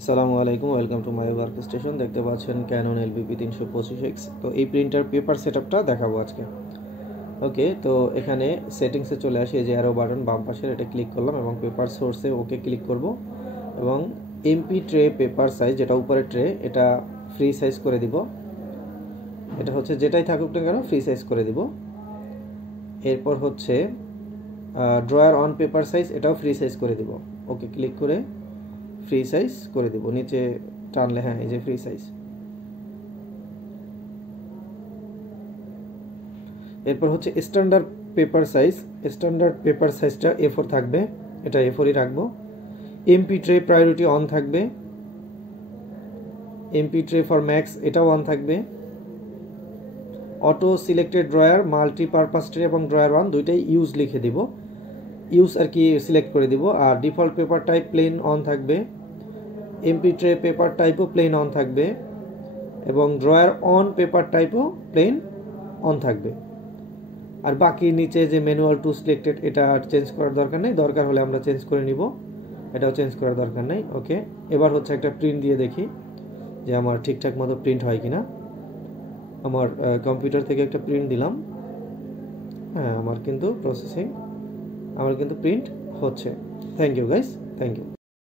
আসসালামু আলাইকুম, welcome to my work station. দেখতে পাচ্ছেন ক্যানন এলবিপি 325X। তো এই প্রিন্টার পেপার সেটআপটা দেখাবো আজকে। ওকে, তো এখানে সেটিংসে চলে আসি, এই যে অ্যারো বাটন বাম পাশের, এটা ক্লিক করলাম এবং পেপার সোর্সে ওকে ক্লিক করব এবং এমপি ট্রে পেপার সাইজ, যেটা উপরে ট্রে, এটা ফ্রি সাইজ করে দিব। এটা হচ্ছে যেটাই থাকুক না কেন ফ্রি সাইজ করে দিব। এরপর হচ্ছে ড্রয়ার অন পেপার সাইজ, এটাও ফ্রি সাইজ করে দিব। ওকে ক্লিক করে ফ্রি সাইজ করে দিব, নিচে টানলে হ্যাঁ এই যে ফ্রি সাইজ। এরপর হচ্ছে standard paper size, standard paper সাইজটা A4 থাকবে, এটা A4ই রাখবো। এমপি ট্রে প্রায়োরিটি অন থাকবে, এমপি ট্রে ফর ম্যাক্স এটাও অন থাকবে। Auto selected drawer, multipurpose tray এবং ড্রয়ার ওয়ান দুইটাই ইউজ লিখে দিব, ইউজ আর কি সিলেক্ট করে দিব। আর default paper type plain on থাকবে, এমপি ট্রে পেপার টাইপও প্লেন অন থাকবে এবং ড্রয়ার অন পেপার টাইপও প্লেন অন থাকবে। আর বাকি নিচে যে ম্যানুয়াল টু সিলেক্টেড, এটা আর চেঞ্জ করার দরকার নেই, দরকার হলে আমরা চেঞ্জ করে নিব, এটাও চেঞ্জ করার দরকার নেই। ওকে, এবার হচ্ছে একটা প্রিন্ট দিয়ে দেখি যে আমার ঠিকঠাক মতো প্রিন্ট হয় কিনা। আমার কম্পিউটার থেকে একটা প্রিন্ট দিলাম, হ্যাঁ আমার কিন্তু প্রসেসিং, আমার কিন্তু প্রিন্ট হচ্ছে। Thank you guys, thank you.